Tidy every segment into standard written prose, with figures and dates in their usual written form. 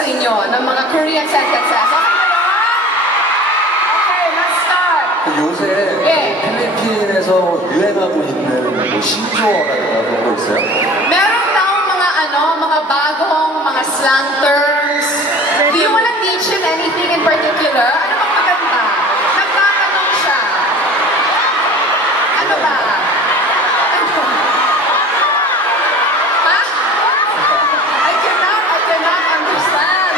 sa inyo ng mga Korean sentences. Okay, let's start. 요새 예. 필리핀에서 유행하고 있는 뭐 신조어라든가 그런 거 있어요? Meron daw mga bagong mga slang terms. Do you wanna teach him anything in particular? Ano bang maganda? Nagtatanong siya. Ano ba? Ano? Ha? I cannot understand.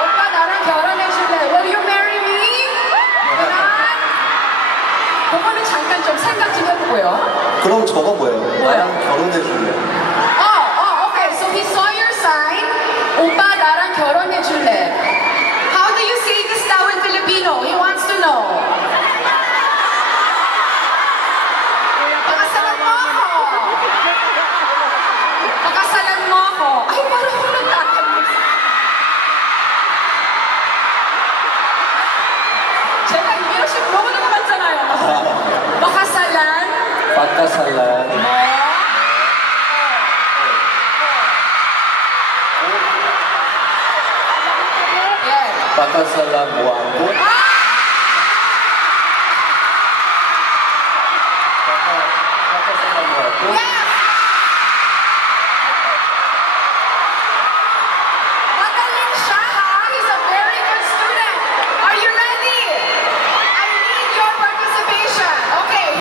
오빠 나랑 결혼해줄래? Will you marry me? 그만. 그거는 잠깐 좀 생각 좀 해보고요. 그럼 저거 뭐예요? 뭐야? 나랑 결혼해줄래? Okay. So he saw your sign. 오빠 나랑 결혼해줄래? How do you say this now in Filipino? He wants to know. Pakasalan mo ako. Pakasalan mo ako. Ay, parang ako nagtatanong. 제가 이미로씩 물어보는 거 같잖아요. pakasalan 바카살란. mo. Yes. 바카살란 뭐하고? Ah!